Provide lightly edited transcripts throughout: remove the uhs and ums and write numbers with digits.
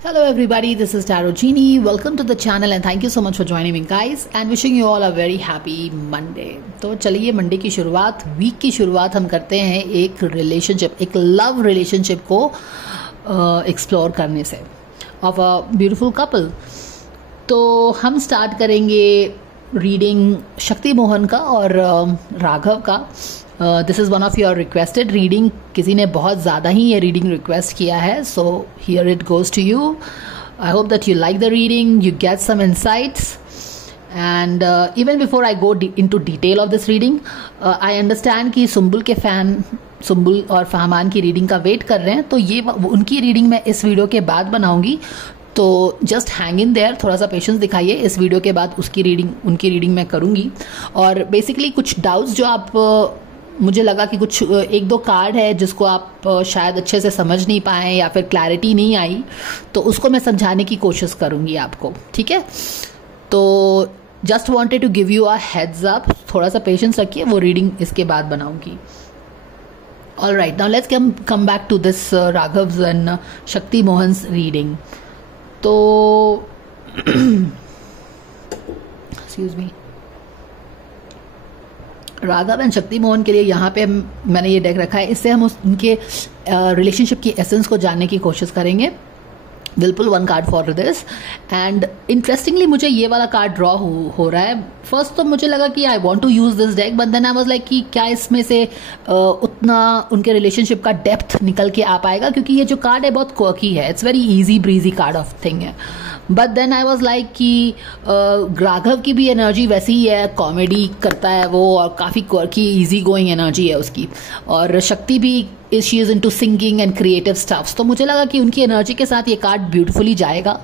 Hello everybody, this is Tarot Genie. Welcome to the channel and thank you so much for joining me guys and wishing you all a very happy Monday. तो चलिए Monday की शुरुआत, week की शुरुआत हम करते हैं एक रिलेशनशिप, एक लव रिलेशनशिप को एक्सप्लोर करने से ऑफ अ ब्यूटीफुल कपल। तो हम स्टार्ट करेंगे रीडिंग शक्ति मोहन का और राघव का। This is one of your requested reading. किसी ने बहुत ज़्यादा ही ये रीडिंग रिक्वेस्ट किया है, so here it goes to you. I hope that you like the reading, you get some insights and even before I go into detail of this reading, I understand कि सुम्बुल के fan Sumbul और फहमान की reading का wait कर रहे हैं, तो ये उनकी रीडिंग मैं इस वीडियो के बाद बनाऊंगी। तो जस्ट हैंग इन देयर, थोड़ा सा पेशेंस दिखाइए। इस वीडियो के बाद उनकी रीडिंग मैं करूंगी। और बेसिकली कुछ डाउट्स जो आप मुझे लगा कि कुछ एक दो कार्ड है जिसको आप शायद अच्छे से समझ नहीं पाए या फिर क्लैरिटी नहीं आई, तो उसको मैं समझाने की कोशिश करूंगी आपको, ठीक है। तो just wanted to give you a heads up, थोड़ा सा पेशेंस रखिए, वो रीडिंग इसके बाद बनाऊंगी। All right, now let's come back to this Raghav's and Shakti Mohan's reading. तो excuse me, Raghav and Shakti Mohan के लिए यहाँ पे मैंने ये डेक रखा है। इससे हम उनके रिलेशनशिप की एसेंस को जानने की कोशिश करेंगे। Will pull one card for this and interestingly मुझे ये वाला कार्ड ड्रॉ हो रहा है। फर्स्ट तो मुझे लगा कि I want to use this deck, but then I was like कि क्या इसमें से उतना उनके रिलेशनशिप का डेप्थ निकल के आ पाएगा, क्योंकि ये जो कार्ड है बहुत क्वर्की है, it's very easy breezy card of thing है। But then I was like कि राघव की भी एनर्जी वैसी ही है, कॉमेडी करता है वो और काफ़ी क्वर्की इजी गोइंग एनर्जी है उसकी। और शक्ति भी she is into singing and creative stuffs, तो मुझे लगा कि उनकी एनर्जी के साथ ये कार्ड ब्यूटीफुली जाएगा।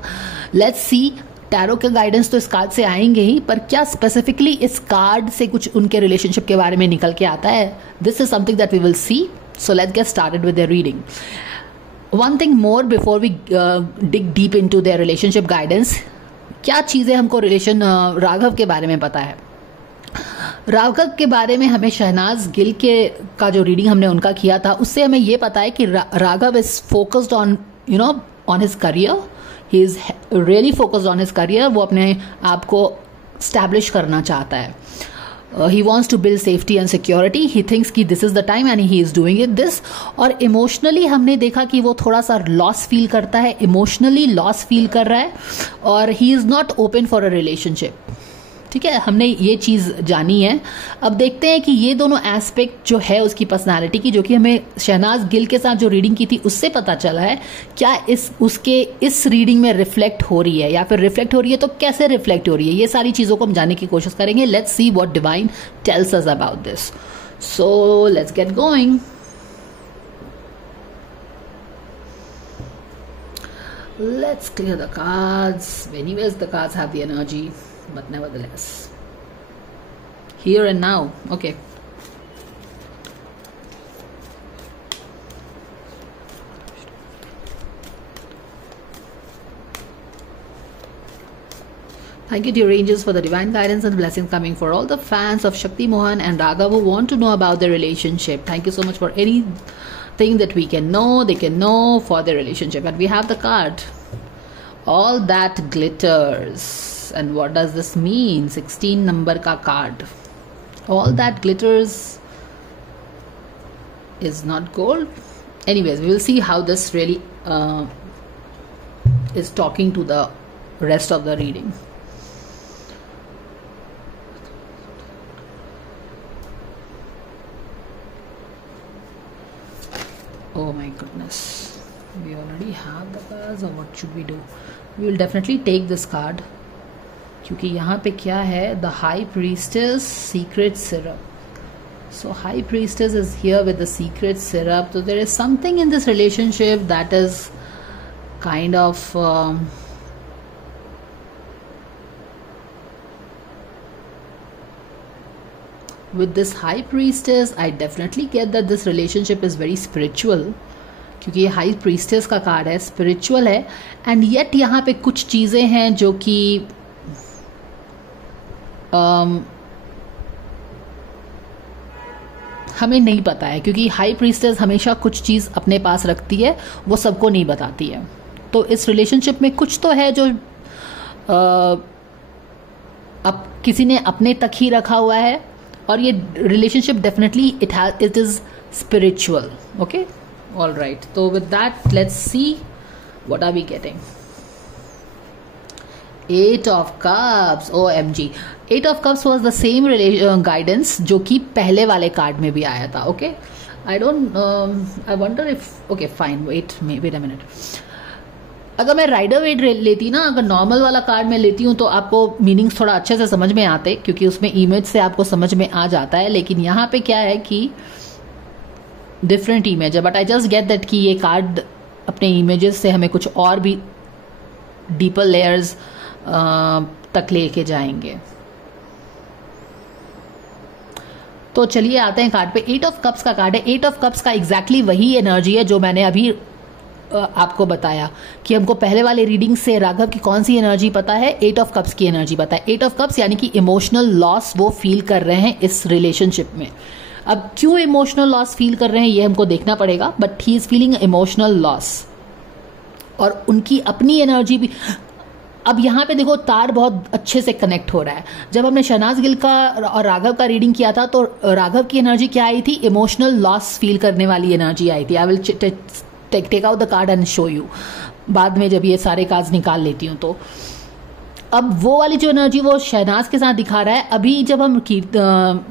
लेट्स सी, टैरो के गाइडेंस तो इस कार्ड से आएंगे ही, पर क्या स्पेसिफिकली इस कार्ड से कुछ उनके रिलेशनशिप के बारे में निकल के आता है, this is something that we will see. So let's get started with the reading. One thing more before we dig deep into their relationship guidance, क्या चीज़ें हमको राघव के बारे में पता है। राघव के बारे में हमें शहनाज गिल का जो रीडिंग हमने उनका किया था, उससे हमें ये पता है कि Raghav is focused on on his career. He is really focused on his career. वो अपने आप को स्टैब्लिश करना चाहता है। He wants to build safety and security. He thinks कि this is the time and he is doing it this. और emotionally हमने देखा कि वो थोड़ा सा loss feel करता है, emotionally loss feel कर रहा है, और he is not open for a relationship. ठीक है, हमने ये चीज़ जानी है। अब देखते हैं कि ये दोनों एस्पेक्ट जो है उसकी पर्सनालिटी की, जो कि हमें शहनाज गिल के साथ जो रीडिंग की थी उससे पता चला है, क्या इस रीडिंग में रिफ्लेक्ट हो रही है, या फिर रिफ्लेक्ट हो रही है तो कैसे रिफ्लेक्ट हो रही है। ये सारी चीज़ों को हम जानने की कोशिश करेंगे। Let's see what divine tells us about this. So let's get going. Let's clear the cards. Anyways, the cards have the energy, but nevertheless, here and now. Okay. Thank you to your angels for the divine guidance and blessings coming for all the fans of Shakti Mohan and Raghav who want to know about their relationship. Thank you so much for anything that we can know, they can know for their relationship. And we have the card, all that glitters. And what does this mean? 16 number ka card. All that glitters is not gold. Anyways, we will see how this really is talking to the rest of the reading. Oh my goodness, we already have the cards, or what should we do? We will definitely take this card, क्योंकि यहाँ पे क्या है, the high priestess secret syrup. So high priestess is here with the secret syrup. So there is something in this relationship that is kind of with this high priestess, I definitely get that this relationship is very spiritual, क्योंकि ये high priestess का card है, spiritual है। And yet यहाँ पे कुछ चीज़ें हैं जो कि हमें नहीं पता है, क्योंकि हाई प्रीस्टेस हमेशा कुछ चीज़ अपने पास रखती है, वो सबको नहीं बताती है। तो इस रिलेशनशिप में कुछ तो है जो अब किसी ने अपने तक ही रखा हुआ है, और ये relationship definitely it is spiritual. Okay, all right. तो with that let's see what are we getting. 8 of Cups. OMG. 8 of Cups was the same guidance जो कि पहले वाले कार्ड में भी आया था. Okay, I wonder if, okay fine, wait a minute. अगर मैं राइडर वेट लेती ना, अगर नॉर्मल वाला कार्ड में लेती हूँ तो आपको मीनिंग्स थोड़ा अच्छे से समझ में आते, क्योंकि उसमें इमेज से आपको समझ में आ जाता है. लेकिन यहाँ पे क्या है कि डिफरेंट इमेज है, but I just get that कि ये कार्ड अपने इमेजेस से हमें कुछ और भी डीपर लेयर्स तक लेके जाएंगे. तो चलिए आते हैं कार्ड पे. 8 ऑफ कप्स का कार्ड है. 8 ऑफ कप्स का एग्जैक्टली वही एनर्जी है जो मैंने अभी आपको बताया कि हमको पहले वाले रीडिंग से राघव की कौन सी एनर्जी पता है, 8 ऑफ कप्स की एनर्जी पता है. 8 ऑफ कप्स यानी कि इमोशनल लॉस वो फील कर रहे हैं इस रिलेशनशिप में. अब क्यों इमोशनल लॉस फील कर रहे हैं ये हमको देखना पड़ेगा, but he is feeling emotional loss, और उनकी अपनी एनर्जी भी. अब यहाँ पे देखो तार बहुत अच्छे से कनेक्ट हो रहा है. जब हमने शहनाज गिल का और राघव का रीडिंग किया था तो राघव की एनर्जी क्या आई थी, इमोशनल लॉस फील करने वाली एनर्जी आई थी. I will take out the card and show you बाद में जब ये सारे कार्ड्स निकाल लेती हूँ. तो अब वो वाली जो एनर्जी वो शहनाज के साथ दिखा रहा है. अभी जब हम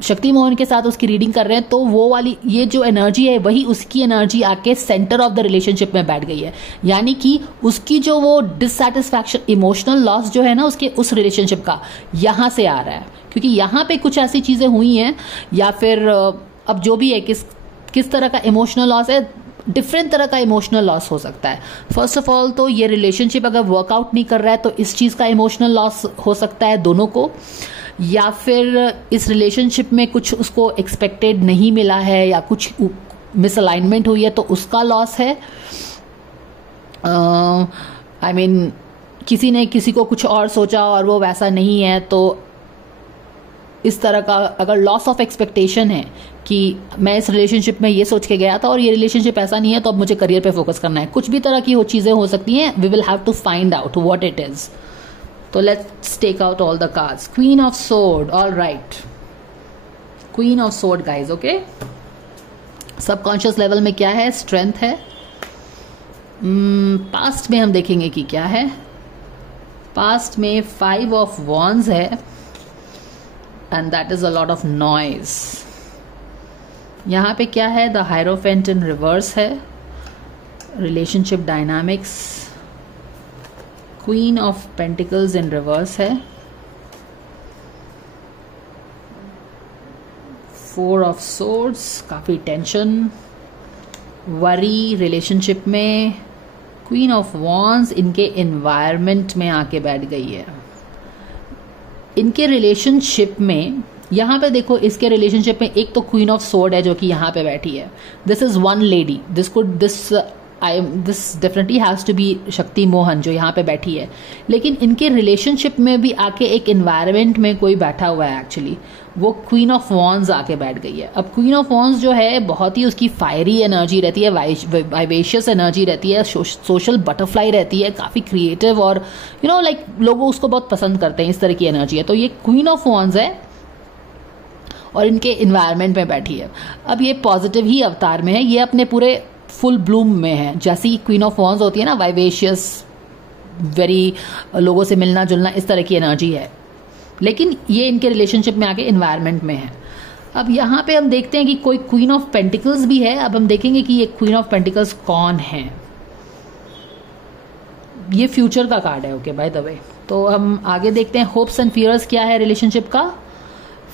शक्ति मोहन के साथ उसकी रीडिंग कर रहे हैं तो वो वाली ये जो एनर्जी है वही उसकी एनर्जी आके सेंटर ऑफ द रिलेशनशिप में बैठ गई है. यानी कि उसकी जो वो डिससैटिस्फैक्शन, इमोशनल लॉस जो है ना उसके उस रिलेशनशिप का, यहाँ से आ रहा है. क्योंकि यहाँ पे कुछ ऐसी चीजें हुई हैं, या फिर अब जो भी है किस तरह का इमोशनल लॉस है, डिफरेंट तरह का इमोशनल लॉस हो सकता है. फर्स्ट ऑफ ऑल तो ये रिलेशनशिप अगर वर्कआउट नहीं कर रहा है तो इस चीज़ का इमोशनल लॉस हो सकता है दोनों को, या फिर इस रिलेशनशिप में कुछ उसको एक्सपेक्टेड नहीं मिला है या कुछ मिसअलाइनमेंट हुई है तो उसका लॉस है. आई मीन किसी ने किसी को कुछ और सोचा और वो वैसा नहीं है, तो इस तरह का अगर लॉस ऑफ एक्सपेक्टेशन है कि मैं इस रिलेशनशिप में ये सोच के गया था और ये रिलेशनशिप ऐसा नहीं है तो अब मुझे करियर पे फोकस करना है, कुछ भी तरह की वो चीज़ें हो सकती हैं. We will have to find out what it is. तो let's take out all the cards. Queen of sword. All right, queen of sword guys. Okay, subconscious level में क्या है, स्ट्रेंथ है. पास्ट में हम देखेंगे कि क्या है. पास्ट में 5 ऑफ वॉन्ड्स है, and that is a lot of noise. यहाँ पे क्या है, द हायरोफेंट इन रिवर्स है. Relationship dynamics. Queen of pentacles in reverse है. 4 ऑफ सोर्ड्स, काफी टेंशन, वरी रिलेशनशिप में. क्वीन ऑफ वॉन्ड्स इनके एनवायरमेंट में आके बैठ गई है. इनके रिलेशनशिप में यहाँ पे देखो, इसके रिलेशनशिप में एक तो क्वीन ऑफ सोर्ड है जो कि यहाँ पे बैठी है. This is one lady. This definitely has to be Shakti Mohan जो यहाँ पे बैठी है. लेकिन इनके रिलेशनशिप में भी आके एक एनवायरनमेंट में कोई बैठा हुआ है. एक्चुअली वो क्वीन ऑफ वॉन्ड्स आके बैठ गई है. अब क्वीन ऑफ वॉन्ड्स जो है बहुत ही उसकी फायरी एनर्जी रहती है, वाइवेशियस एनर्जी रहती है, सोशल बटरफ्लाई रहती है, काफी क्रिएटिव, और लाइक लोग उसको बहुत पसंद करते हैं. इस तरह की एनर्जी है. तो ये क्वीन ऑफ वॉन्ड्स है और इनके इन्वायरमेंट में बैठी है. अब ये पॉजिटिव ही अवतार में है, ये अपने पूरे फुल ब्लूम में है. जैसी क्वीन ऑफ वॉन्ड्स होती है ना, वाइवेशियस, वेरी लोगों से मिलना जुलना, इस तरह की एनर्जी है. लेकिन ये इनके रिलेशनशिप में आके इन्वायरमेंट में है. अब यहाँ पे हम देखते हैं कि कोई क्वीन ऑफ पेंटिकल्स भी है. अब हम देखेंगे कि ये क्वीन ऑफ पेंटिकल्स कौन है. ये फ्यूचर का कार्ड है. Okay, by the way. तो हम आगे देखते हैं होप्स एंड फियर्स क्या है रिलेशनशिप का.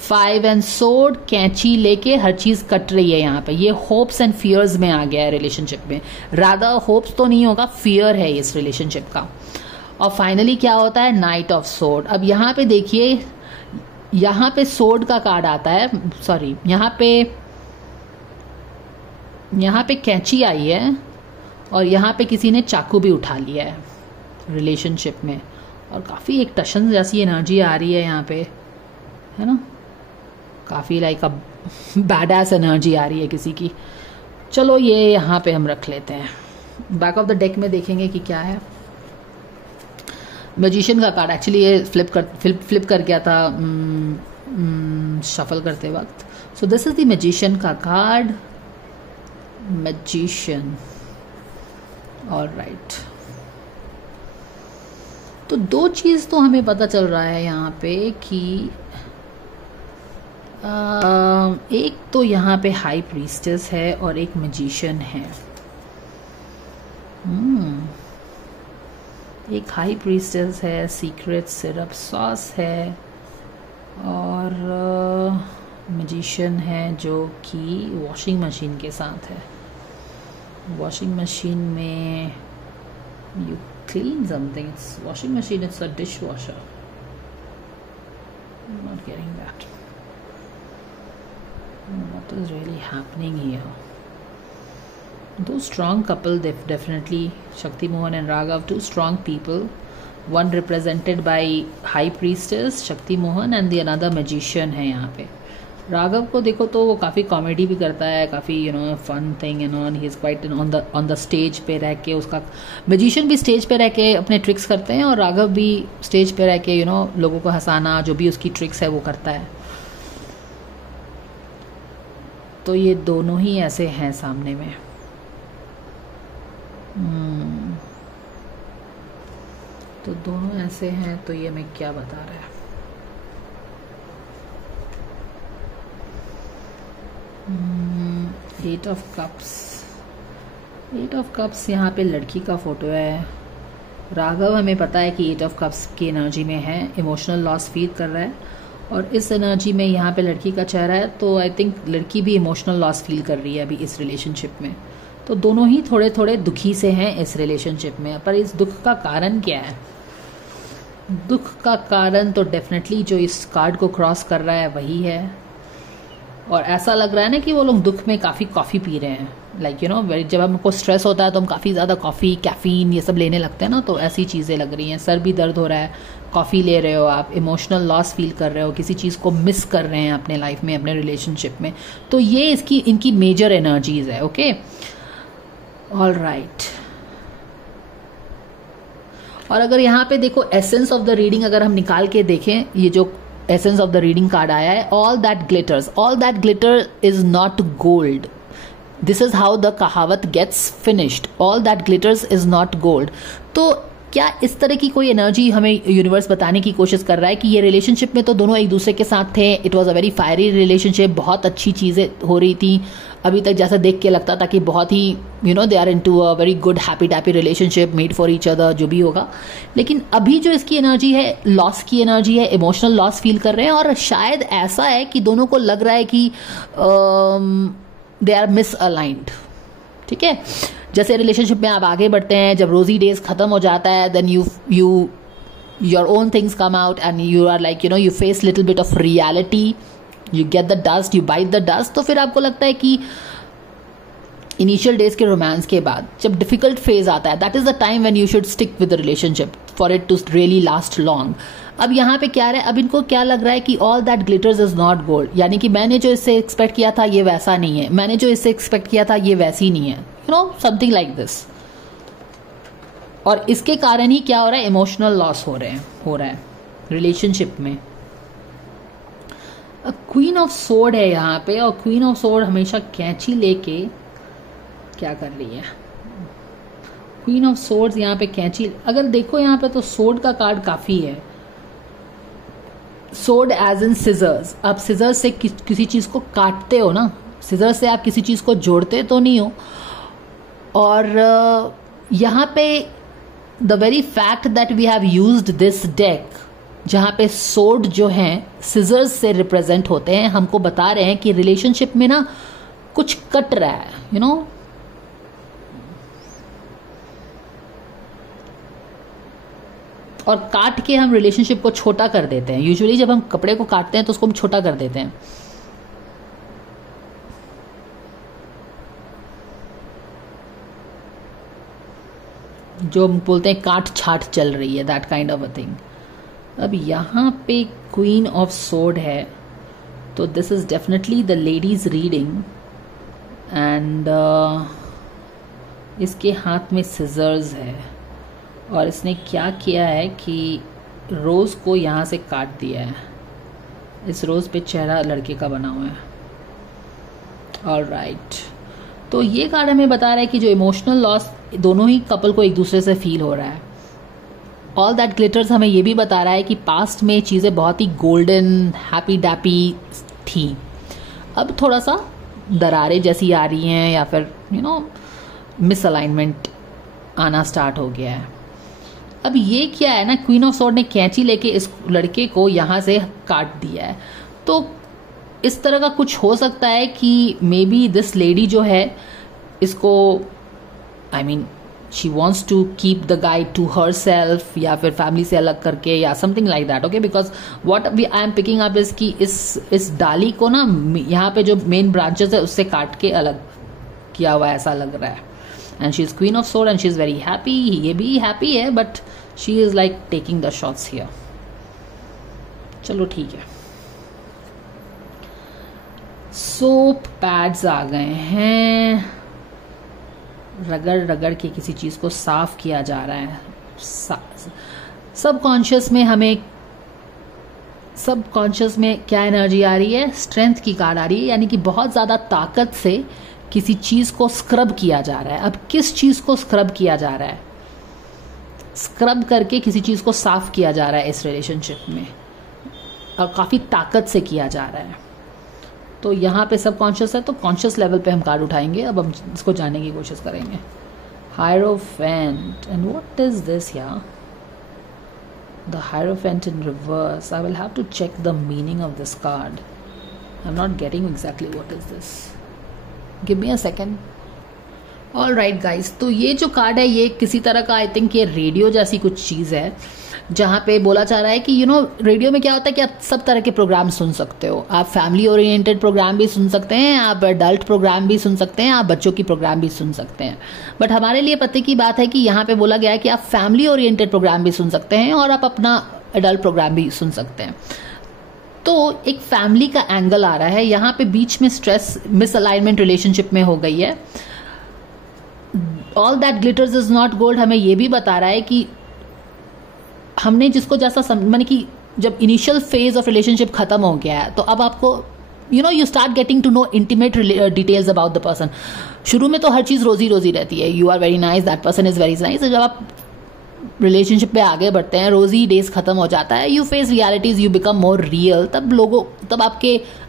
5 एंड सोर्ड, कैंची लेके हर चीज कट रही है यहाँ पे. ये होप्स एंड फियर्स में आ गया है रिलेशनशिप में. राधा होप्स तो नहीं होगा, फियर है इस रिलेशनशिप का. और फाइनली क्या होता है, नाइट ऑफ सोर्ड. अब यहाँ पे देखिए, यहाँ पे सोर्ड का कार्ड आता है, सॉरी यहाँ पे कैंची आई है, और यहाँ पे किसी ने चाकू भी उठा लिया है रिलेशनशिप में. और काफी एक टशन जैसी एनर्जी आ रही है यहाँ पे, है ना. काफ़ी लाइक अ बैडएस एनर्जी आ रही है किसी की. चलो ये यहाँ पे हम रख लेते हैं. बैक ऑफ द डेक में देखेंगे कि क्या है. मैजिशियन का कार्ड एक्चुअली ये फ्लिप कर गया था शफल करते वक्त. सो दिस इज द मैजिशियन का कार्ड. मैजिशियन. ऑलराइट. तो दो चीज़ तो हमें पता चल रहा है यहाँ पे कि एक तो यहाँ पे हाई प्रीस्टेस है और एक मैजिशियन है. एक हाई प्रीस्टेस है, सीक्रेट सिरप सॉस है, और मैजिशियन है जो कि वॉशिंग मशीन के साथ है. वॉशिंग मशीन में you clean something. It's washing machine, it's a dishwasher. I'm not getting that. What is really happening here? Two strong couple, they've definitely, Shakti Mohan and Raghav, two strong people. One represented by high priestess Shakti Mohan and the another magician है यहाँ पे. राघव को देखो तो वो काफ़ी comedy भी करता है, काफ़ी फन थिंग ही is quite on the stage पे रह के. उसका मैजिशियन भी स्टेज पे रह के अपने ट्रिक्स करते हैं और राघव भी स्टेज पे रह के लोगों को हंसाना, जो भी उसकी ट्रिक्स है वो करता है. तो ये दोनों ही ऐसे हैं सामने में. तो दोनों ऐसे हैं. तो ये मैं क्या बता रहा है. Eight of cups. Eight of cups यहाँ पे लड़की का फोटो है. राघव हमें पता है कि एट ऑफ कप्स की एनर्जी में है, इमोशनल लॉस फील कर रहा है, और इस एनर्जी में यहाँ पे लड़की का चेहरा है. तो आई थिंक लड़की भी इमोशनल लॉस फील कर रही है अभी इस रिलेशनशिप में. तो दोनों ही थोड़े थोड़े दुखी से हैं इस रिलेशनशिप में. पर इस दुख का कारण क्या है? दुख का कारण तो डेफिनेटली जो इस कार्ड को क्रॉस कर रहा है वही है. और ऐसा लग रहा है ना कि वो लोग दुख में काफ़ी कॉफ़ी पी रहे हैं. लाइक जब हमको स्ट्रेस होता है तो हम काफ़ी ज़्यादा कॉफ़ी, कैफीन ये सब लेने लगते हैं ना. तो ऐसी चीज़ें लग रही हैं. सर भी दर्द हो रहा है, कॉफ़ी ले रहे हो आप, इमोशनल लॉस फील कर रहे हो, किसी चीज़ को मिस कर रहे हैं अपने लाइफ में, अपने रिलेशनशिप में. तो ये इनकी मेजर एनर्जीज है. Okay, all right. और अगर यहाँ पे देखो एसेंस ऑफ द रीडिंग अगर हम निकाल के देखें, ये जो essence of the reading card आया है, all that glitter is not gold. This is how the कहावत gets finished. All that glitters is not gold. तो क्या इस तरह की कोई एनर्जी हमें यूनिवर्स बताने की कोशिश कर रहा है कि ये रिलेशनशिप में तो दोनों एक दूसरे के साथ थे, it was a very fiery relationship, बहुत अच्छी चीज़ें हो रही थी अभी तक, जैसा देख के लगता था कि बहुत ही they are into a very good happy tappy relationship, made for each other, जो भी होगा. लेकिन अभी जो इसकी एनर्जी है, लॉस की एनर्जी है, इमोशनल लॉस फील कर रहे हैं. और शायद ऐसा है कि दोनों को लग रहा है कि दे आर मिसअलाइंड. ठीक है, जैसे रिलेशनशिप में आप आगे बढ़ते हैं, जब रोजी डेज खत्म हो जाता है, then you your own things come out and you are like you face little bit of reality, you get the dust, you bite the dust. तो फिर आपको लगता है कि इनिशियल डेज के रोमांस के बाद जब डिफिकल्ट फेज आता है, that is the time when you should stick with the relationship for it to really last long. अब यहाँ पे क्या है, अब इनको क्या लग रहा है कि all that glitters is not gold. यानी कि मैंने जो इससे एक्सपेक्ट किया था ये वैसा नहीं है, मैंने जो इससे एक्सपेक्ट किया था ये वैसी नहीं है, समथिंग लाइक दिस. और इसके कारण ही क्या हो रहा है, इमोशनल लॉस हो रहा है रिलेशनशिप में. क्वीन ऑफ सोर्ड है यहाँ पे, और क्वीन ऑफ सोर्ड हमेशा कैंची लेके क्या कर रही है. क्वीन ऑफ सोर्ड्स यहाँ पे कैंची, अगर देखो यहाँ पे तो सोर्ड का कार्ड काफी है. Sword edge in scissors. आप सिजर्स से किसी चीज को काटते हो ना, सिजर्स से आप किसी चीज को जोड़ते तो नहीं हो. और यहाँ पे the very fact that we have used this deck, जहाँ पे सोर्ड जो हैं सिजर्स से रिप्रेजेंट होते हैं, हमको बता रहे हैं कि रिलेशनशिप में ना कुछ कट रहा है, और काट के हम रिलेशनशिप को छोटा कर देते हैं. यूजुअली जब हम कपड़े को काटते हैं तो उसको हम छोटा कर देते हैं. जो हम बोलते हैं काट छाट चल रही है, that kind of a thing. अब यहाँ पे क्वीन ऑफ सोर्ड है, तो this is definitely the ladies reading. And इसके हाथ में सिजर्स है, और इसने क्या किया है कि रोज़ को यहाँ से काट दिया है। इस रोज़ पे चेहरा लड़के का बना हुआ है। ऑलराइट, तो ये कार्ड हमें बता रहा है कि जो इमोशनल लॉस दोनों ही कपल को एक दूसरे से फील हो रहा है। ऑल दैट ग्लिटर्स हमें ये भी बता रहा है कि पास्ट में चीज़ें बहुत ही गोल्डन हैप्पी डैप्पी थी, अब थोड़ा सा दरारें जैसी आ रही हैं या फिर मिसअलाइनमेंट आना स्टार्ट हो गया है। अब ये क्या है ना, क्वीन ऑफ सॉर्ड ने कैंची लेके इस लड़के को यहाँ से काट दिया है। तो इस तरह का कुछ हो सकता है कि मे बी दिस लेडी जो है इसको she wants to keep the guy to herself या फिर फैमिली से अलग करके या something like that. Okay, because what I am picking up is कि इस डाली को ना यहाँ पे जो मेन ब्रांचेस है उससे काट के अलग किया हुआ ऐसा लग रहा है। And she is queen of sword and she is very happy. ये भी हैप्पी है but she is like taking the shots here. चलो ठीक है, सोप पैड्स आ गए हैं, रगड़ रगड़ के किसी चीज को साफ किया जा रहा है। सबकॉन्शियस में क्या एनर्जी आ रही है, स्ट्रेंथ की कार्ड आ रही है, यानी कि बहुत ज्यादा ताकत से किसी चीज को स्क्रब किया जा रहा है। अब किस चीज को स्क्रब किया जा रहा है, स्क्रब करके किसी चीज को साफ किया जा रहा है इस रिलेशनशिप में, और काफी ताकत से किया जा रहा है। तो यहाँ पे सब कॉन्शियस है, तो कॉन्शियस लेवल पे हम कार्ड उठाएंगे। अब हम इसको जानने की कोशिश करेंगे। Hierophant, and what is this यार, the hierophant in reverse. I will have to check the meaning of this card. I am not getting exactly what is this, give me a second. All right guys, तो ये जो card है ये किसी तरह का, I think ये radio जैसी कुछ चीज़ है, जहाँ पे बोला जा रहा है कि रेडियो में क्या होता है कि आप सब तरह के प्रोग्राम सुन सकते हो। आप फैमिली ओरिएंटेड प्रोग्राम भी सुन सकते हैं, आप एडल्ट प्रोग्राम भी सुन सकते हैं, आप बच्चों की प्रोग्राम भी सुन सकते हैं। बट हमारे लिए पते की बात है कि यहाँ पे बोला गया है कि आप फैमिली ओरिएंटेड प्रोग्राम भी सुन सकते हैं और आप अपना एडल्ट प्रोग्राम भी सुन सकते हैं। तो एक फैमिली का एंगल आ रहा है यहाँ पे, बीच में स्ट्रेस मिसअलाइनमेंट रिलेशनशिप में हो गई है। All that glitters is not gold हमें ये भी बता रहा है कि हमने जिसको जैसा माने कि जब इनिशियल फेज ऑफ रिलेशनशिप खत्म हो गया है, तो अब आपको you start getting to know intimate details about the person. शुरू में तो हर चीज रोजी रोजी रहती है, you are very nice, that person is very nice. जब आप रिलेशनशिप पे आगे बढ़ते हैं, रोजी डेज खत्म हो जाता है, you face realities, you become more real, तब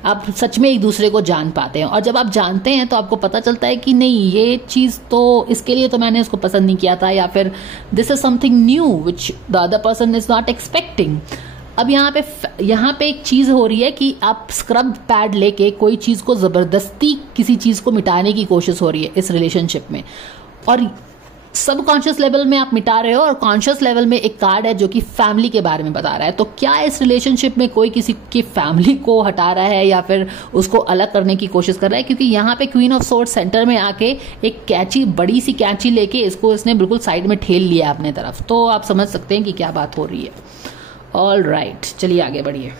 आप सच में एक दूसरे को जान पाते हैं। और जब आप जानते हैं तो आपको पता चलता है कि नहीं, ये चीज तो इसके लिए तो मैंने उसको पसंद नहीं किया था, या फिर this is something new which the other person is not expecting. अब यहाँ पे एक चीज हो रही है कि आप स्क्रब पैड लेके कोई चीज को जबरदस्ती किसी चीज को मिटाने की कोशिश हो रही है इस रिलेशनशिप में, और सब कॉन्शियस लेवल में आप मिटा रहे हो, और कॉन्शियस लेवल में एक कार्ड है जो कि फैमिली के बारे में बता रहा है। तो क्या इस रिलेशनशिप में कोई किसी की फैमिली को हटा रहा है या फिर उसको अलग करने की कोशिश कर रहा है? क्योंकि यहाँ पे क्वीन ऑफ सोर्ड सेंटर में आके एक कैंची, बड़ी सी कैंची लेके इसने बिल्कुल साइड में ठेल लिया अपने तरफ। तो आप समझ सकते हैं कि क्या बात हो रही है। ऑल राइट, चलिए आगे बढ़िए।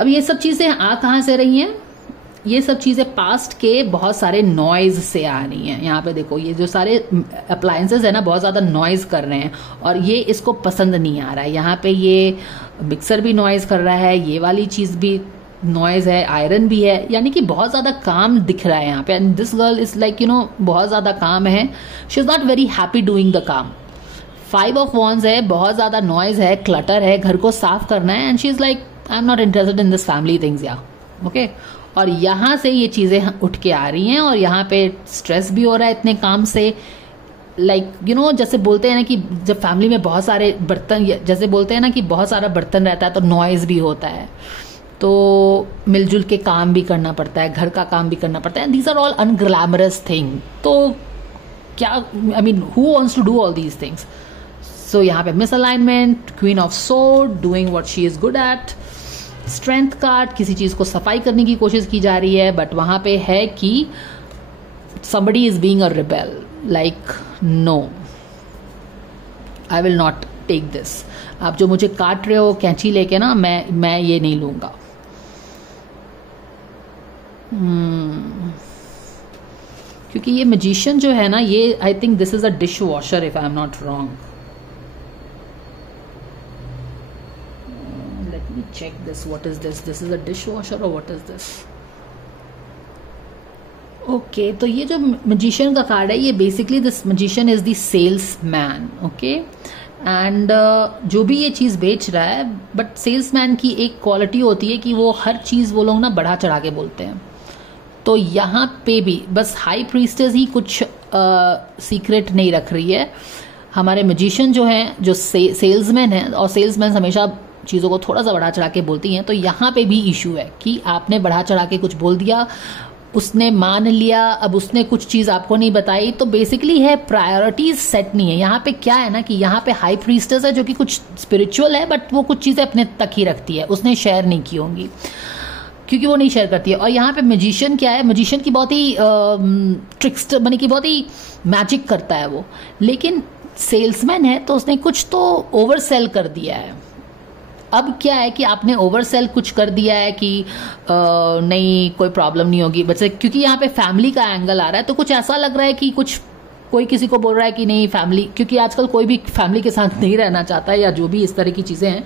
अब ये सब चीजें आ कहां से रही हैं? ये सब चीजें पास्ट के बहुत सारे नॉइज से आ रही हैं। यहाँ पे देखो, ये जो सारे अप्लायंसेस है ना, बहुत ज्यादा नॉइज कर रहे हैं और ये इसको पसंद नहीं आ रहा है। यहाँ पे ये मिक्सर भी नॉइज कर रहा है, ये वाली चीज भी नॉइज है, आयरन भी है, यानी कि बहुत ज्यादा काम दिख रहा है यहाँ पे। And this girl is like बहुत ज्यादा काम है, she is not very happy doing the काम। 5 ऑफ वॉन्ड्स है, बहुत ज्यादा नॉइज है, क्लटर है, घर को साफ करना है, and she is like I am not interested in this family things या ओके। और यहाँ से ये चीजें उठ के आ रही हैं और यहाँ पे स्ट्रेस भी हो रहा है इतने काम से। लाइक जैसे बोलते हैं ना कि जब फैमिली में बहुत सारे बर्तन, जैसे बोलते हैं ना कि बहुत सारा बर्तन रहता है तो नॉइज भी होता है, तो मिलजुल के काम भी करना पड़ता है, घर का काम भी करना पड़ता है। These are all unglamorous thing. तो क्या who wants to do all these things? So यहाँ पे misalignment, queen of sword doing what she is good at, strength card, किसी चीज को सफाई करने की कोशिश की जा रही है, बट वहां पे है कि somebody is being a rebel, like no, I will not take this। आप जो मुझे काट रहे हो कैंची लेके ना, मैं ये नहीं लूंगा। क्योंकि ये मैजिशियन जो है ना, ये I think this is a dishwasher if I am not wrong. Let me check this. What is this? This is a dishwasher और व्हाट इज दिस? ओके, तो ये जो मैजिशियन का कार्ड है, ये basically this magician is the salesman. Okay, and जो भी ये चीज़ बेच रहा है, बट सेल्समैन की एक क्वालिटी होती है कि वो हर चीज़ वो लोग ना बढ़ा चढ़ा के बोलते हैं. तो यहाँ पे भी बस हाई प्रीस्टेस ही कुछ सीक्रेट नहीं रख रही है. हमारे मैजिशियन जो हैं, जो सेल्समैन हैं, और सेल्समैन हमेशा चीज़ों को थोड़ा सा बढ़ा चढ़ा के बोलती हैं. तो यहाँ पे भी इशू है कि आपने बढ़ा चढ़ा के कुछ बोल दिया, उसने मान लिया, अब उसने कुछ चीज़ आपको नहीं बताई. तो बेसिकली है प्रायोरिटीज सेट नहीं है. यहाँ पे क्या है ना कि यहाँ पे हाई प्रीस्टेस है जो कि कुछ स्पिरिचुअल है, बट वो कुछ चीज़ें अपने तक ही रखती है, उसने शेयर नहीं की होंगी क्योंकि वो नहीं शेयर करती है. और यहाँ पे मैजिशियन क्या है, मैजिशियन की बहुत ही ट्रिक्स बने की बहुत ही मैजिक करता है वो, लेकिन सेल्समैन है तो उसने कुछ तो ओवर सेल कर दिया है. अब क्या है कि आपने ओवर सेल कुछ कर दिया है कि नहीं कोई प्रॉब्लम नहीं होगी बच्चे, क्योंकि यहाँ पे फैमिली का एंगल आ रहा है. तो कुछ ऐसा लग रहा है कि कुछ कोई किसी को बोल रहा है कि नहीं फैमिली, क्योंकि आजकल कोई भी फैमिली के साथ नहीं रहना चाहता है, या जो भी इस तरह की चीज़ें हैं.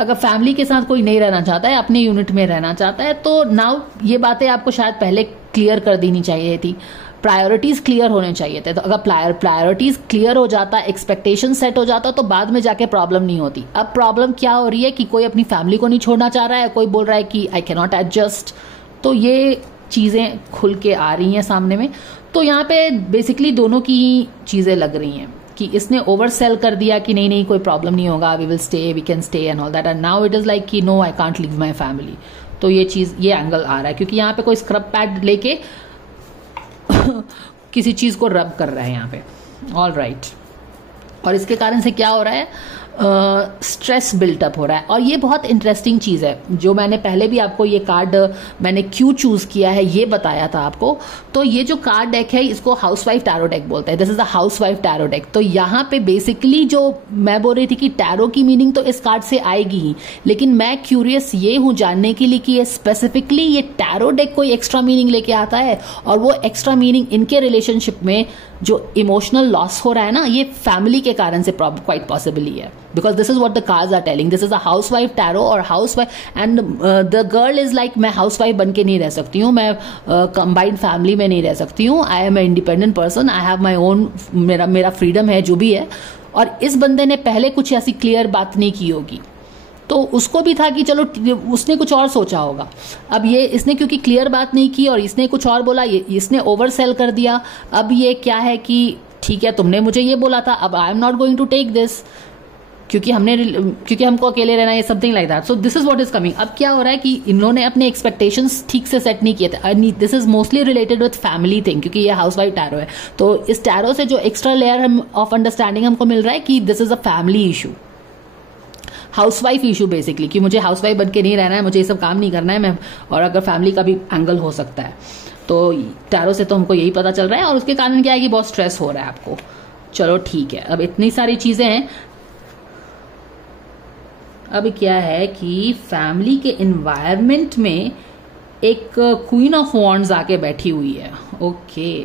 अगर फैमिली के साथ कोई नहीं रहना चाहता है, अपने यूनिट में रहना चाहता है, तो नाउ ये बातें आपको शायद पहले क्लियर कर देनी चाहिए थी. प्रायोरिटीज क्लियर होने चाहिए थे. तो अगर प्रायोरिटीज क्लियर हो जाता, एक्सपेक्टेशन सेट हो जाता, तो बाद में जाके प्रॉब्लम नहीं होती. अब प्रॉब्लम क्या हो रही है कि कोई अपनी फैमिली को नहीं छोड़ना चाह रहा है, कोई बोल रहा है कि आई कैन नॉट एडजस्ट. तो ये चीज़ें खुल के आ रही हैं सामने में. तो यहाँ पे बेसिकली दोनों की चीज़ें लग रही हैं कि इसने ओवर सेल कर दिया कि नहीं नहीं कोई प्रॉब्लम नहीं होगा, we will stay, we can stay and all that, and now it is like कि no I can't leave my family. तो ये चीज़, ये एंगल आ रहा है क्योंकि यहाँ पे कोई स्क्रब पैड लेके किसी चीज़ को रब कर रहा है यहाँ पे. All right. और इसके कारण से क्या हो रहा है, स्ट्रेस बिल्टअप हो रहा है. और ये बहुत इंटरेस्टिंग चीज़ है जो मैंने पहले भी आपको, ये कार्ड मैंने क्यों चूज़ किया है ये बताया था आपको. तो ये जो कार्ड डेक है इसको हाउसवाइफ टैरो डेक बोलते हैं. This is the housewife tarot deck. तो यहाँ पे बेसिकली जो मैं बोल रही थी कि टैरो की मीनिंग तो इस कार्ड से आएगी ही, लेकिन मैं क्यूरियस ये हूँ जानने के लिए कि ये स्पेसिफिकली ये टैरो डेक कोई एक्स्ट्रा मीनिंग लेके आता है, और वो एक्स्ट्रा मीनिंग इनके रिलेशनशिप में जो इमोशनल लॉस हो रहा है ना, ये फैमिली के कारण से क्वाइट पॉसिबली है. Because this is what the cards are telling. This is a housewife tarot, और housewife and the girl is like मैं हाउसवाइफ बन के नहीं रह सकती हूँ, मैं कंबाइंड फैमिली में नहीं रह सकती हूँ. I am a independent person, I have my own, मेरा फ्रीडम है जो भी है. और इस बंदे ने पहले कुछ ऐसी क्लियर बात नहीं की होगी, तो उसको भी था कि चलो उसने कुछ और सोचा होगा. अब ये इसने क्योंकि क्लियर बात नहीं की और इसने कुछ और बोला, इसने ओवर सेल कर दिया. अब ये क्या है कि ठीक है तुमने मुझे ये बोला था, अब I am not going to take this, क्योंकि हमको अकेले रहना है, something like that. So this is what is coming. अब क्या हो रहा है कि इन्होंने अपने एक्सपेक्टेशंस ठीक से सेट नहीं किए थे. This is mostly related with family thing, क्योंकि ये हाउसवाइफ टैरो है. तो इस टैरो से जो एक्स्ट्रा लेयर ऑफ अंडरस्टैंडिंग हमको मिल रहा है कि this is a family issue, housewife issue basically, कि मुझे हाउसवाइफ बन के नहीं रहना है, मुझे ये सब काम नहीं करना है मैं. और अगर फैमिली का भी एंगल हो सकता है, तो टैरो से तो हमको यही पता चल रहा है. और उसके कारण क्या है कि बहुत स्ट्रेस हो रहा है आपको. चलो ठीक है, अब इतनी सारी चीजें हैं. अब क्या है कि फैमिली के एनवायरनमेंट में एक क्वीन ऑफ वॉन्ड्स आके बैठी हुई है. ओके,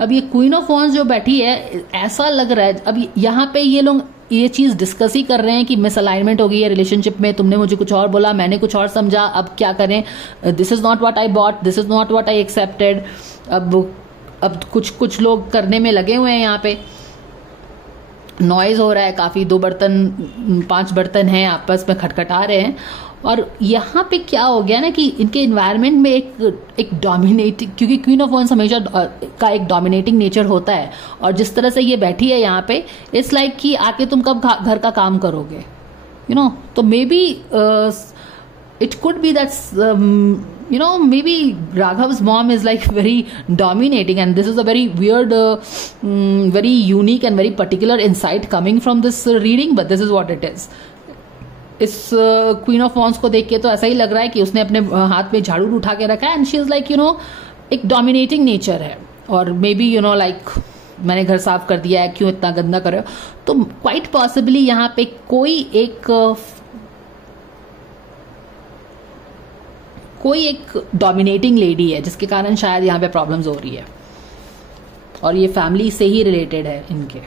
अब ये क्वीन ऑफ वॉन्ड्स जो बैठी है, ऐसा लग रहा है अब यहाँ पे ये लोग ये चीज डिस्कस ही कर रहे हैं कि मिसअलाइनमेंट हो गई है रिलेशनशिप में, तुमने मुझे कुछ और बोला, मैंने कुछ और समझा, अब क्या करें, this is not what I bought, this is not what I accepted. अब कुछ लोग करने में लगे हुए हैं. यहाँ पे नॉइज हो रहा है काफी, 2 बर्तन 5 बर्तन हैं आपस में खटखटा रहे हैं. और यहाँ पे क्या हो गया ना कि इनके एनवायरनमेंट में एक डोमिनेटिंग, क्योंकि क्वीन ऑफ वॉन्ड्स हमेशा का एक डोमिनेटिंग नेचर होता है. और जिस तरह से ये बैठी है यहाँ पे, इट्स लाइक कि आके तुम कब घर का काम करोगे, यू नो. तो may be it could be that's maybe Raghav's mom is like very dominating, and this is a very weird, very unique and very particular insight coming from this reading, but this is what it is. इस queen of wands को देख के तो ऐसा ही लग रहा है कि उसने अपने हाथ में झाड़ू उठा के रखा है, एंड शी इज लाइक एक डोमिनेटिंग नेचर है. और मे बी लाइक मैंने घर साफ कर दिया है, क्यों इतना गंदा कर रहे हो. तो क्वाइट पॉसिबली यहाँ पे कोई एक डोमिनेटिंग लेडी है जिसके कारण शायद यहाँ पे प्रॉब्लम्स हो रही है, और ये फैमिली से ही रिलेटेड है इनके।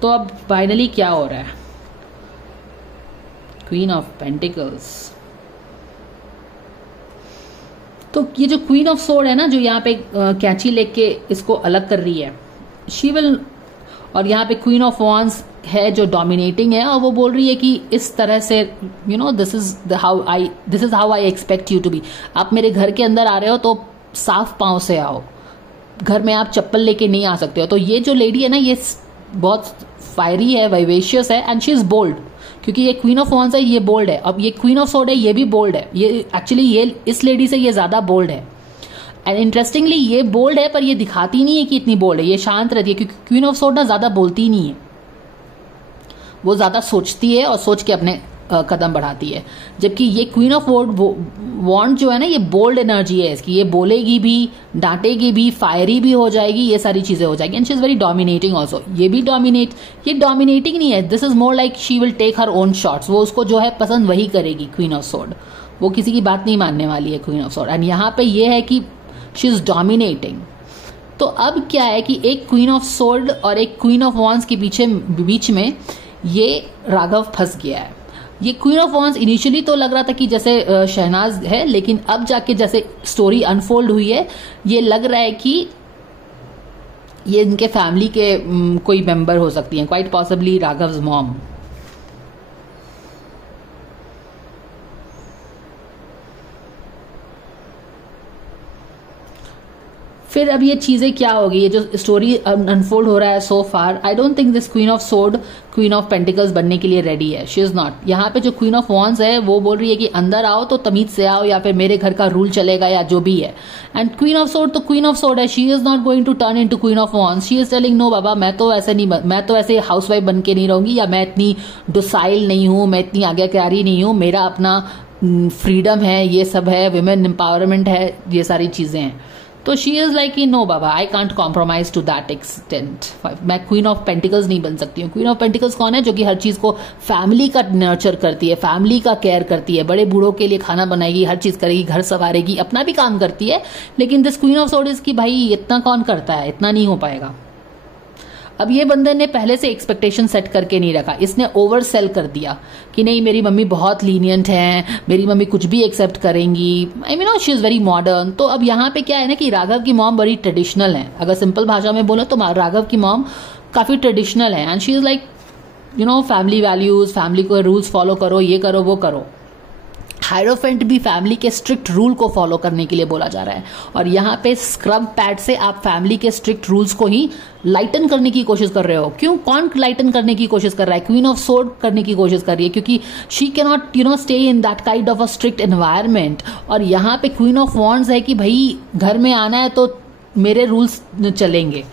तो अब फाइनली क्या हो रहा है? Queen of pentacles. तो ये जो क्वीन ऑफ सोर्ड है ना, जो यहाँ पे कैंची लेके इसको अलग कर रही है, शी विल, और यहाँ पे क्वीन ऑफ वॉन्स है जो डोमिनेटिंग है, और वो बोल रही है कि इस तरह से you know this is how I expect you to be. आप मेरे घर के अंदर आ रहे हो तो साफ पांव से आओ, घर में आप चप्पल लेके नहीं आ सकते हो। तो ये जो लेडी है ना, ये बहुत फायरी है, वाइवेशियस है, एंड शी इज बोल्ड, क्योंकि ये क्वीन ऑफ वॉन्स है, ये बोल्ड है। अब ये क्वीन ऑफ सोर्ड है, ये भी बोल्ड है। ये एक्चुअली ये इस लेडी से ये ज्यादा बोल्ड है, एंड इंटरेस्टिंगली ये बोल्ड है पर ये दिखाती नहीं है कि इतनी बोल्ड है, ये शांत रहती है, क्योंकि क्वीन ऑफ सोर्ड ना ज्यादा बोलती नहीं है, वो ज्यादा सोचती है और सोच के अपने कदम बढ़ाती है। जबकि ये क्वीन ऑफ वॉन्ड जो है ना, ये बोल्ड एनर्जी है इसकी, ये बोलेगी भी, डांटेगी भी, फायरी भी हो जाएगी, ये सारी चीजें हो जाएगी, and she is very dominating also. ये भी ये डोमिनेटिंग नहीं है, this is more like she will take her own shots. वो उसको जो है पसंद वही करेगी, क्वीन ऑफ सोर्ड, वो किसी की बात नहीं मानने वाली है क्वीन ऑफ सोर्ड। एंड यहाँ पे ये है कि शी इज डोमिनेटिंग। तो अब क्या है कि एक क्वीन ऑफ सोर्ड और एक क्वीन ऑफ वॉन्स के बीच में ये राघव फंस गया है। ये क्वीन ऑफ वॉन्स इनिशियली तो लग रहा था कि जैसे शहनाज है, लेकिन अब जाके जैसे स्टोरी अनफोल्ड हुई है, ये लग रहा है कि ये इनके फैमिली के कोई मेंबर हो सकती हैं, क्वाइट पॉसिबली राघव्स मॉम। फिर अब ये चीजें क्या होगी, ये जो स्टोरी अनफोल्ड हो रहा है so far, I don't think this queen of sword queen of pentacles बनने के लिए रेडी है, शी इज नॉट। यहाँ पे जो क्वीन ऑफ वॉन्स है वो बोल रही है कि अंदर आओ तो तमीज से आओ, या फिर मेरे घर का रूल चलेगा, या जो भी है। एंड क्वीन ऑफ सोर्ड तो क्वीन ऑफ सोर्ड है, she is not going to turn into queen of wands. She is telling no बाबा, मैं तो ऐसे नहीं, मैं तो ऐसे हाउसवाइफ बन के नहीं रहूंगी, या मैं इतनी डोसाइल नहीं हूं, मैं इतनी आज्ञाकारी नहीं हूं, मेरा अपना फ्रीडम है, ये सब है, विमेन एम्पावरमेंट है, ये सारी चीजें हैं। तो शी इज लाइक नो बाबा, I can't compromise to that extent, मैं क्वीन ऑफ पेंटिकल्स नहीं बन सकती हूँ। क्वीन ऑफ पेंटिकल्स कौन है? जो कि हर चीज को फैमिली का नर्चर करती है, फैमिली का केयर करती है, बड़े बूढ़ों के लिए खाना बनाएगी, हर चीज करेगी, घर संवारेगी, अपना भी काम करती है। लेकिन दिस क्वीन ऑफ सोर्ड्स की भाई इतना कौन करता है, इतना नहीं हो पाएगा। अब ये बंदे ने पहले से एक्सपेक्टेशन सेट करके नहीं रखा, इसने ओवर सेल कर दिया कि नहीं मेरी मम्मी बहुत लीनियंट है, मेरी मम्मी कुछ भी एक्सेप्ट करेंगी, I mean she is very modern. तो अब यहाँ पे क्या है ना कि राघव की मॉम बड़ी ट्रेडिशनल है, अगर सिंपल भाषा में बोलो तो राघव की मॉम काफी ट्रेडिशनल है, and she is like you know family values, family को रूल्स फॉलो करो, ये करो वो करो। हायरोफेंट भी फैमिली के स्ट्रिक्ट रूल को फॉलो करने के लिए बोला जा रहा है, और यहाँ पे स्क्रब पैड से आप फैमिली के स्ट्रिक्ट रूल्स को ही लाइटन करने की कोशिश कर रहे हो। क्यों? कौन लाइटन करने की कोशिश कर रहा है? क्वीन ऑफ सोर्ड करने की कोशिश कर रही है, क्योंकि she can not you know stay in that kind of a strict environment. और यहाँ पे क्वीन ऑफ वॉन्ड्स है कि भाई घर में आना है तो मेरे रूल्स चलेंगे,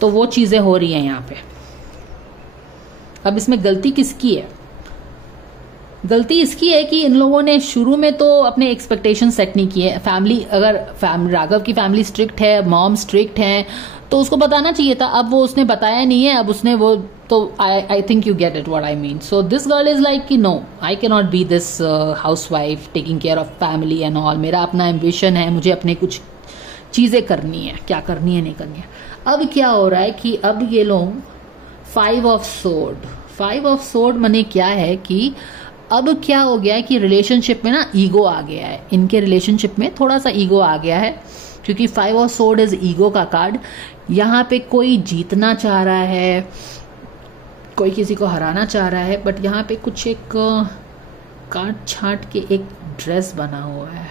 तो वो चीजें हो रही हैं यहाँ पे। अब इसमें गलती किसकी है? गलती इसकी है कि इन लोगों ने शुरू में तो अपने एक्सपेक्टेशन सेट नहीं किए। फैमिली, अगर राघव की फैमिली स्ट्रिक्ट है, मॉम स्ट्रिक्ट है, तो उसको बताना चाहिए था। अब वो उसने बताया नहीं है, अब उसने वो तो I think you get it what I mean. So this girl is like कि no, I can not be this housewife taking care of family and all. मेरा अपना एम्बिशन है, मुझे अपने कुछ चीजें करनी है, क्या करनी है नहीं करनी है। अब क्या हो रहा है कि अब ये लोग 5 ऑफ सोर्ड मने क्या है कि अब क्या हो गया है कि रिलेशनशिप में ना ईगो आ गया है, इनके रिलेशनशिप में थोड़ा सा ईगो आ गया है, क्योंकि 5 ऑफ सोर्ड इज ईगो का कार्ड। यहाँ पे कोई जीतना चाह रहा है, कोई किसी को हराना चाह रहा है, बट यहाँ पे कुछ एक काट छाट के एक ड्रेस बना हुआ है।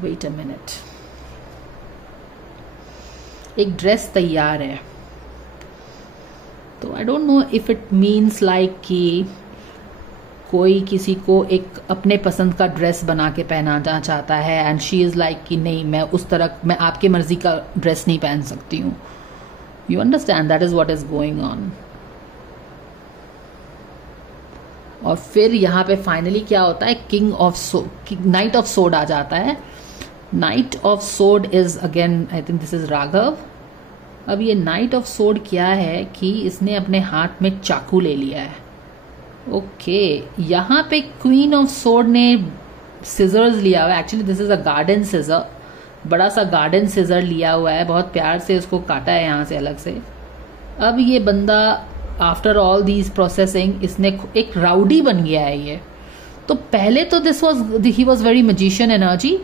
वेट अ मिनट, एक ड्रेस तैयार है। तो I don't know if it means like कि कोई किसी को एक अपने पसंद का ड्रेस बना के पहनाना चाहता है, एंड शी इज लाइक कि नहीं, मैं उस तरह, मैं आपके मर्जी का ड्रेस नहीं पहन सकती हूँ। You understand, that is what is going on. और फिर यहाँ पे फाइनली क्या होता है, नाइट ऑफ सोर्ड आ जाता है। Night of sword is again, I think this is Raghav. अब ये नाइट ऑफ सोर्ड क्या है कि इसने अपने हाथ में चाकू ले लिया है, ओके, यहाँ पे क्वीन ऑफ सोर्ड ने सिजर्स लिया हुआ है। Actually this is a garden scissor, बड़ा सा गार्डन सिजर लिया हुआ है, बहुत प्यार से उसको काटा है यहाँ से अलग से। अब ये बंदा आफ्टर ऑल दीज प्रोसेसिंग इसने एक राउडी बन गया है ये। तो पहले तो he was very magician energy,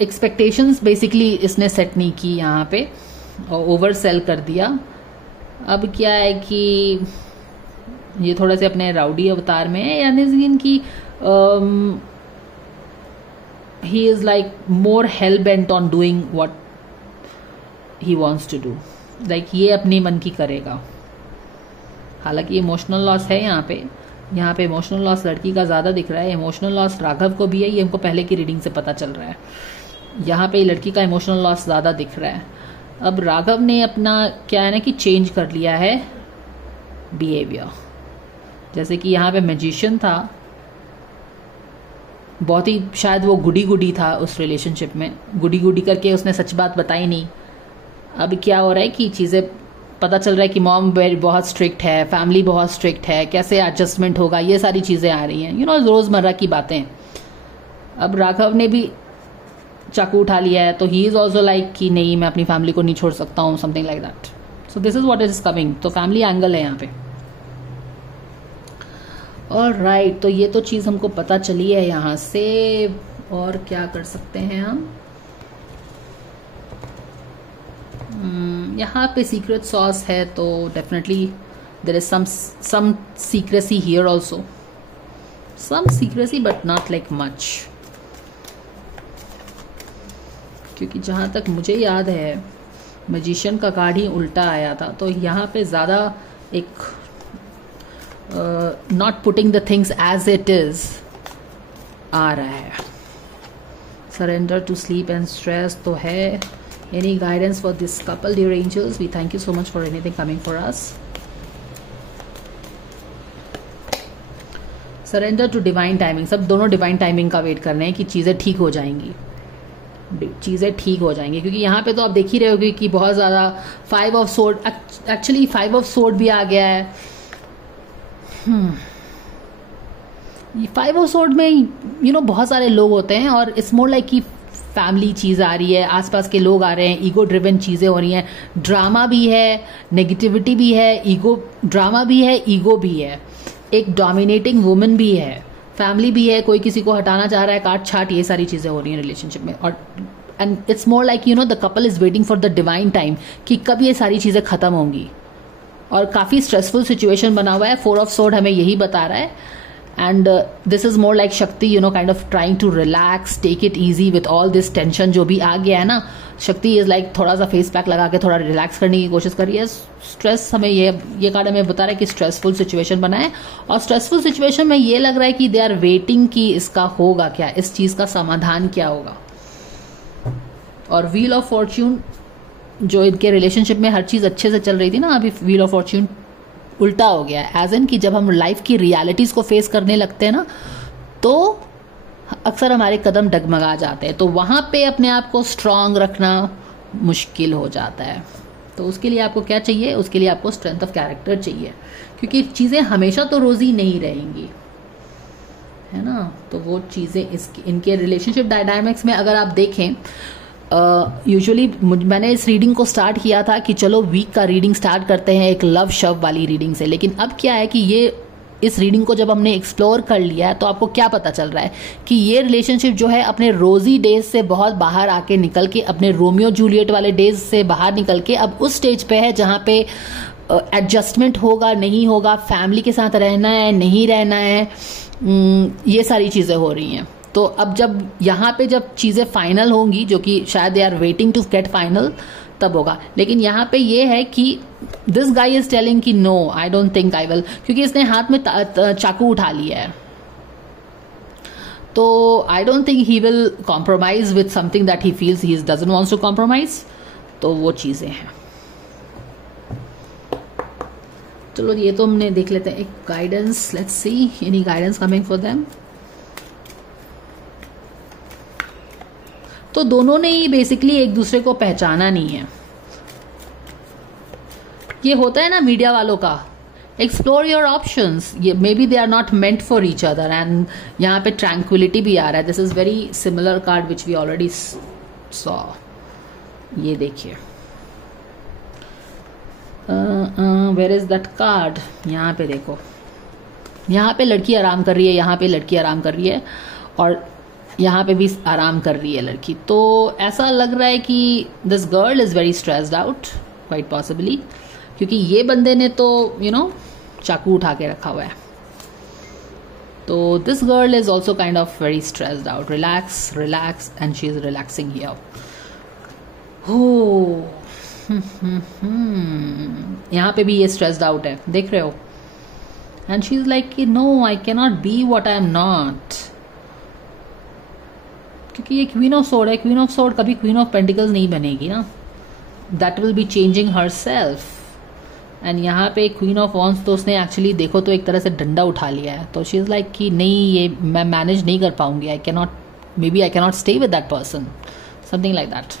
expectations basically इसने सेट नहीं की यहाँ पे और ओवर सेल कर दिया। अब क्या है कि ये थोड़े से अपने राउडी अवतार में है, यानी इनकी he is like more hell bent on doing what he wants to do, like ये अपनी मन की करेगा। हालांकि इमोशनल लॉस है यहाँ पे इमोशनल लॉस लड़की का ज़्यादा दिख रहा है, इमोशनल लॉस राघव को भी है, ये हमको पहले की रीडिंग से पता चल रहा है। यहाँ पे लड़की का इमोशनल लॉस ज़्यादा दिख रहा है। अब राघव ने अपना क्या है ना कि चेंज कर लिया है बिहेवियर, जैसे कि यहाँ पे मैजिशियन था, बहुत ही शायद वो गुडी था उस रिलेशनशिप में, गुडी करके उसने सच बात बताई नहीं। अब क्या हो रहा है कि चीज़ें पता चल रहा है कि मॉम बहुत स्ट्रिक्ट है, फैमिली बहुत स्ट्रिक्ट है, कैसे एडजस्टमेंट होगा, ये सारी चीज़ें आ रही हैं, रोज़मर्रा की बातें। अब राघव ने भी चाकू उठा लिया है, तो ही इज़ ऑल्सो लाइक कि नहीं मैं अपनी फैमिली को नहीं छोड़ सकता हूँ, something like that. So this is what is coming. तो फैमिली एंगल है यहाँ पे। और राइट, तो ये तो चीज़ हमको पता चली है यहाँ से। और क्या कर सकते हैं हम, यहाँ पे सीक्रेट सॉस है, तो definitely there is some secrecy here also, some secrecy but not like much. क्योंकि जहाँ तक मुझे याद है मैजिशियन का कार्ड ही उल्टा आया था, तो यहाँ पे ज़्यादा एक not putting the things as it is आ रहा है। Surrender to sleep and stress तो है। Any guidance for this couple dear angels, we thank you so much for anything coming for us. Surrender to divine timing, सब दोनों divine timing का wait कर रहे हैं कि चीज़ें ठीक हो जाएंगी, चीज़ें ठीक हो जाएंगी। क्योंकि यहाँ पे तो आप देख ही रहे होगे कि बहुत ज़्यादा 5 of sword, actually 5 of sword भी आ गया है। 5 ऑफ सोर्ड में बहुत सारे लोग होते हैं और इट्स मोर लाइक कि फैमिली चीज़ आ रही है, आसपास के लोग आ रहे हैं, ईगो ड्रिवन चीज़ें हो रही हैं, ड्रामा भी है, नेगेटिविटी भी है, ईगो ड्रामा भी है, ईगो भी है, एक डोमिनेटिंग वुमन भी है, फैमिली भी है, कोई किसी को हटाना चाह रहा है, काट छाट, ये सारी चीज़ें हो रही हैं रिलेशनशिप में। और and it's more like the couple is waiting for the divine time कि कब ये सारी चीज़ें ख़त्म होंगी। और काफ़ी स्ट्रेसफुल सिचुएशन बना हुआ है। 4 ऑफ सोर्ड हमें यही बता रहा है। And this is more like Shakti kind of trying to relax, take it easy with all this tension जो भी आ गया है ना। शक्ति इज़ लाइक थोड़ा सा फेस पैक लगा के थोड़ा रिलैक्स करने की कोशिश कर रही है। स्ट्रेस हमें ये कार्ड हमें बता रहा है कि स्ट्रेसफुल सिचुएशन बना है, और स्ट्रेसफुल सिचुएशन में ये लग रहा है कि दे आर वेटिंग कि इसका होगा क्या, इस चीज़ का समाधान क्या होगा। और व्हील ऑफ फॉर्च्यून, जो इनके रिलेशनशिप में हर चीज़ अच्छे से चल रही थी ना, अभी व्हील ऑफ फॉर्च्यून उल्टा हो गया है। एज इन कि जब हम लाइफ की रियलिटीज़ को फेस करने लगते हैं ना, तो अक्सर हमारे कदम डगमगा जाते हैं, तो वहाँ पे अपने आप को स्ट्रांग रखना मुश्किल हो जाता है। तो उसके लिए आपको क्या चाहिए, उसके लिए आपको स्ट्रेंथ ऑफ कैरेक्टर चाहिए, क्योंकि चीज़ें हमेशा तो रोज़ी नहीं रहेंगी, है ना। तो वो चीज़ें इनके रिलेशनशिप डायनामिक्स में अगर आप देखें, यूजुअली मैंने इस रीडिंग को स्टार्ट किया था कि चलो वीक का रीडिंग स्टार्ट करते हैं एक लव शव वाली रीडिंग से, लेकिन अब क्या है कि इस रीडिंग को जब हमने एक्सप्लोर कर लिया है, तो आपको क्या पता चल रहा है कि ये रिलेशनशिप जो है अपने रोजी डेज से बहुत बाहर आके निकल के, अपने रोमियो जूलियट वाले डेज से बाहर निकल के अब उस स्टेज पे है जहाँ पे एडजस्टमेंट होगा नहीं होगा, फैमिली के साथ रहना है नहीं रहना है, ये सारी चीज़ें हो रही हैं। तो अब जब यहाँ पे जब चीज़ें फाइनल होंगी, जो कि शायद they are waiting to get final, तब होगा। लेकिन यहाँ पे ये है कि दिस गाय इज टेलिंग कि no, I don't think I will, क्योंकि इसने हाथ में चाकू उठा लिया है, तो I don't think he will compromise with something that he feels he doesn't wants to compromise. तो वो चीज़ें हैं। चलो ये तो हमने देख लेते हैं एक guidance, let's see any guidance coming for them. तो दोनों ने ही बेसिकली एक दूसरे को पहचाना नहीं है। ये होता है ना मीडिया वालों का एक्सप्लोर योर ऑप्शंस, ये maybe they are not meant for each other, and यहाँ पे ट्रैंक्विलिटी भी आ रहा है. This is very similar card which we already saw. ये देखिए, वेयर इज दैट कार्ड. यहाँ पे देखो, यहाँ पे लड़की आराम कर रही है, यहाँ पे लड़की आराम कर रही है, और यहाँ पे भी आराम कर रही है लड़की. तो ऐसा लग रहा है कि this girl is very stressed out, quite possibly, क्योंकि ये बंदे ने तो चाकू उठा के रखा हुआ है. तो this girl is also kind of very stressed out. Relax relax, and she is relaxing here. हो यहाँ पे भी ये स्ट्रेस्ड आउट है, देख रहे हो. एंड शी इज लाइक कि no, I can not be what I am not. क्योंकि ये क्वीन ऑफ सोर्ड है. क्वीन ऑफ सोर्ड कभी क्वीन ऑफ पेंटिकल्स नहीं बनेगी ना. That will be changing herself. And यहाँ पे क्वीन ऑफ वॉन्स, तो उसने एक्चुअली देखो तो एक तरह से डंडा उठा लिया है. तो शी इज लाइक कि नहीं, ये मैं मैनेज नहीं कर पाऊंगी. I can not, maybe I can not stay with that person, something like that.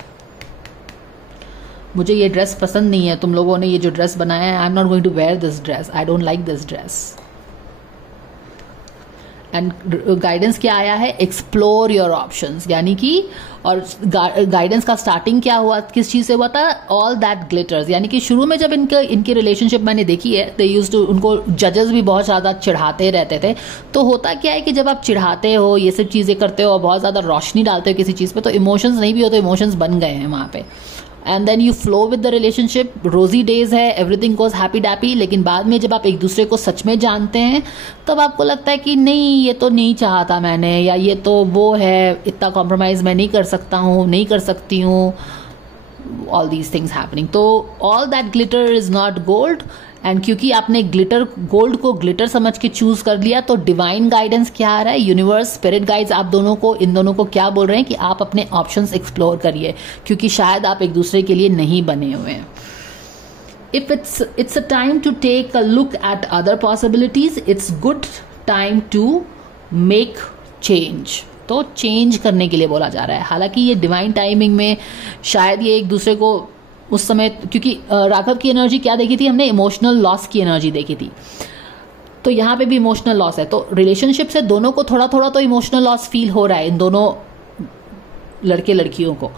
मुझे ये ड्रेस पसंद नहीं है, तुम लोगों ने ये जो ड्रेस बनाया है, I am not going to wear this dress, I don't like this dress. And guidance क्या आया है? Explore your options. यानी कि, और गाइडेंस का स्टार्टिंग क्या हुआ, किस चीज से हुआ था? All that glitters. यानी कि शुरू में जब इनकी रिलेशनशिप मैंने देखी है, दे यूज्ड टू, उनको जजेस भी बहुत ज्यादा चिढ़ाते रहते थे. तो होता क्या है कि जब आप चिढ़ाते हो, ये सब चीजें करते हो, बहुत ज्यादा रोशनी डालते हो किसी चीज पे, तो इमोशंस नहीं भी हो तो इमोशंस बन गए हैं वहां पे. And then you flow with the relationship. Rosy days है, एवरीथिंग गोज हैप्पी डैपी. लेकिन बाद में जब आप एक दूसरे को सच में जानते हैं, तब आपको लगता है कि नहीं, ये तो नहीं चाहा था मैंने, या ये तो वो है, इतना कॉम्प्रोमाइज मैं नहीं कर सकता हूँ, नहीं कर सकती हूँ. All these things happening. तो all that glitter is not gold. And क्योंकि आपने गोल्ड को ग्लिटर समझ के चूज कर लिया, तो डिवाइन गाइडेंस क्या आ रहा है? यूनिवर्स, स्पिरिट गाइड्स आप दोनों को, इन दोनों को क्या बोल रहे हैं कि आप अपने ऑप्शंस एक्सप्लोर करिए, क्योंकि शायद आप एक दूसरे के लिए नहीं बने हुए हैं. If it's a time to take a look at other possibilities, it's good time to make change. तो चेंज करने के लिए बोला जा रहा है. हालांकि ये डिवाइन टाइमिंग में शायद ये एक दूसरे को उस समय, क्योंकि राघव की एनर्जी क्या देखी थी हमने? इमोशनल लॉस की एनर्जी देखी थी. तो यहाँ पे भी इमोशनल लॉस है. तो रिलेशनशिप से दोनों को थोड़ा थोड़ा तो इमोशनल लॉस फील हो रहा है, इन दोनों लड़के लड़कियों को.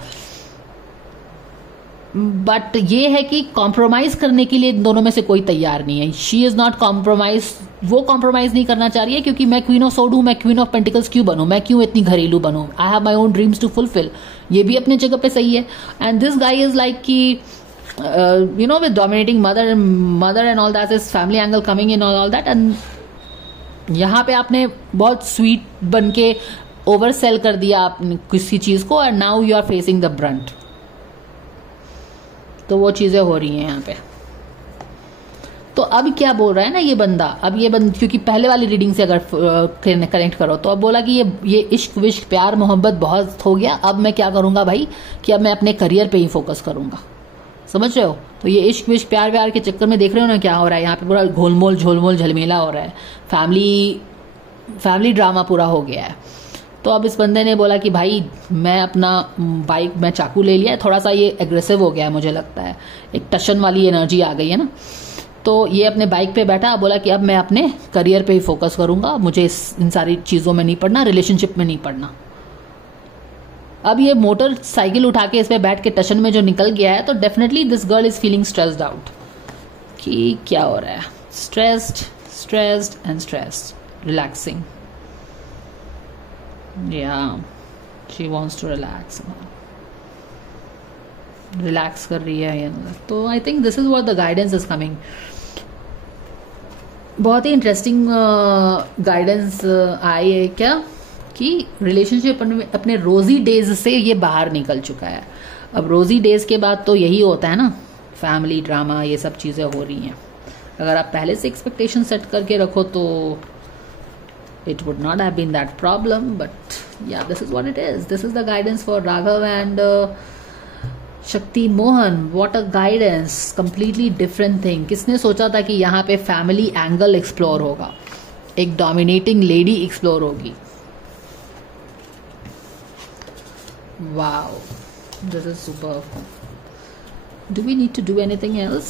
बट ये है कि कॉम्प्रोमाइज करने के लिए इन दोनों में से कोई तैयार नहीं है. शी इज नॉट कॉम्प्रोमाइज, वो कॉम्प्रोमाइज नहीं करना चाह रही है, क्योंकि मैं क्वीन ऑफ सोर्ड हूं, मैं क्वीन ऑफ पेंटिकल्स क्यों बनूं, मैं क्यों इतनी घरेलू बनूं. I have my own dreams to fulfil. ये भी अपने जगह पे सही है. And this guy is like कि with dominating mother and all that, is family angle coming in all that. And यहाँ पे आपने बहुत स्वीट बन के ओवर सेल कर दिया आपने किसी चीज को, and now you are facing the brunt. तो वो चीजें हो रही हैं यहाँ पे. तो अब क्या बोल रहा है ना ये बंदा, क्योंकि पहले वाली रीडिंग से अगर कनेक्ट करो, तो अब बोला कि ये इश्क विश्क प्यार मोहब्बत बहुत हो गया, अब मैं क्या करूंगा भाई, कि अब मैं अपने करियर पे ही फोकस करूंगा. समझ रहे हो? तो ये इश्क विश्क प्यार व्यार के चक्कर में देख रहे हो ना क्या हो रहा है यहाँ पे? पूरा घोलमोल झोलमोल झलमेला हो रहा है. फैमिली ड्रामा पूरा हो गया है. तो अब इस बंदे ने बोला कि भाई मैं अपना बाइक में चाकू ले लिया है, थोड़ा सा ये एग्रेसिव हो गया है मुझे लगता है, एक टशन वाली एनर्जी आ गई है ना. तो ये अपने बाइक पे बैठा, बोला कि अब मैं अपने करियर पे ही फोकस करूंगा, मुझे इन सारी चीजों में नहीं पड़ना, रिलेशनशिप में नहीं पड़ना. अब ये मोटर साइकिल उठा के इस पे बैठ के टशन में जो निकल गया है, तो definitely this girl is feeling stressed out. कि क्या हो रहा है? Stressed and relaxing. Yeah, she wants to relax. Relax कर रही है ये. तो I think this is what the guidance is coming. बहुत ही इंटरेस्टिंग गाइडेंस आई है क्या, कि रिलेशनशिप अपने रोजी डेज से ये बाहर निकल चुका है. अब रोजी डेज के बाद तो यही होता है ना, फैमिली ड्रामा, ये सब चीजें हो रही हैं. अगर आप पहले से एक्सपेक्टेशन सेट करके रखो तो it would not have been that problem, but yeah, this is what it is. This is the guidance for Raghav and Shakti Mohan. What a guidance, completely different thing. किसने सोचा था कि यहाँ पे family angle explore होगा, एक dominating lady explore होगी. Wow, this is super. Do we need to do anything else?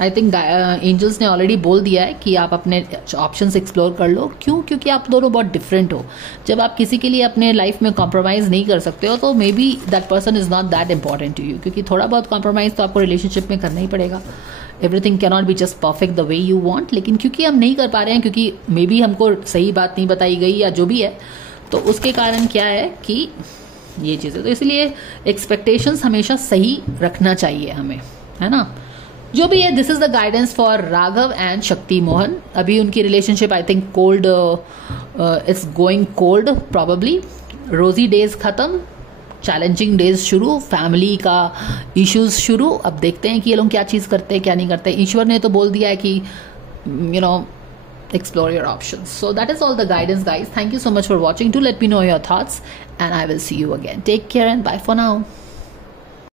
I think angels ने ऑलरेडी बोल दिया है कि आप अपने ऑप्शंस एक्सप्लोर कर लो। क्यों? क्योंकि आप दोनों बहुत डिफरेंट हो। जब आप किसी के लिए अपने लाइफ में कॉम्प्रोमाइज़ नहीं कर सकते हो तो maybe that person is not that important to you, क्योंकि थोड़ा बहुत कॉम्प्रोमाइज़ तो आपको रिलेशनशिप में करना ही पड़ेगा। Everything can not be just perfect the way you want, लेकिन क्योंकि हम नहीं कर पा रहे हैं, क्योंकि मे बी हमको सही बात नहीं बताई गई या जो भी है, तो उसके कारण क्या है कि ये चीज़ें, तो इसलिए एक्सपेक्टेशंस हमेशा सही रखना चाहिए हमें, है ना। जो भी है, this is the guidance for Raghav and Shakti Mohan. अभी उनकी relationship I think cold, it's going cold probably. रोजी डेज खत्म, चैलेंजिंग डेज शुरू, फैमिली का इश्यूज शुरू। अब देखते हैं कि ये लोग क्या चीज़ करते हैं क्या नहीं करते। ईश्वर ने तो बोल दिया है कि you know explore your options. So that is all the guidance, guys. Thank you so much for watching. Do let me know your thoughts and I will see you again. Take care and bye for now.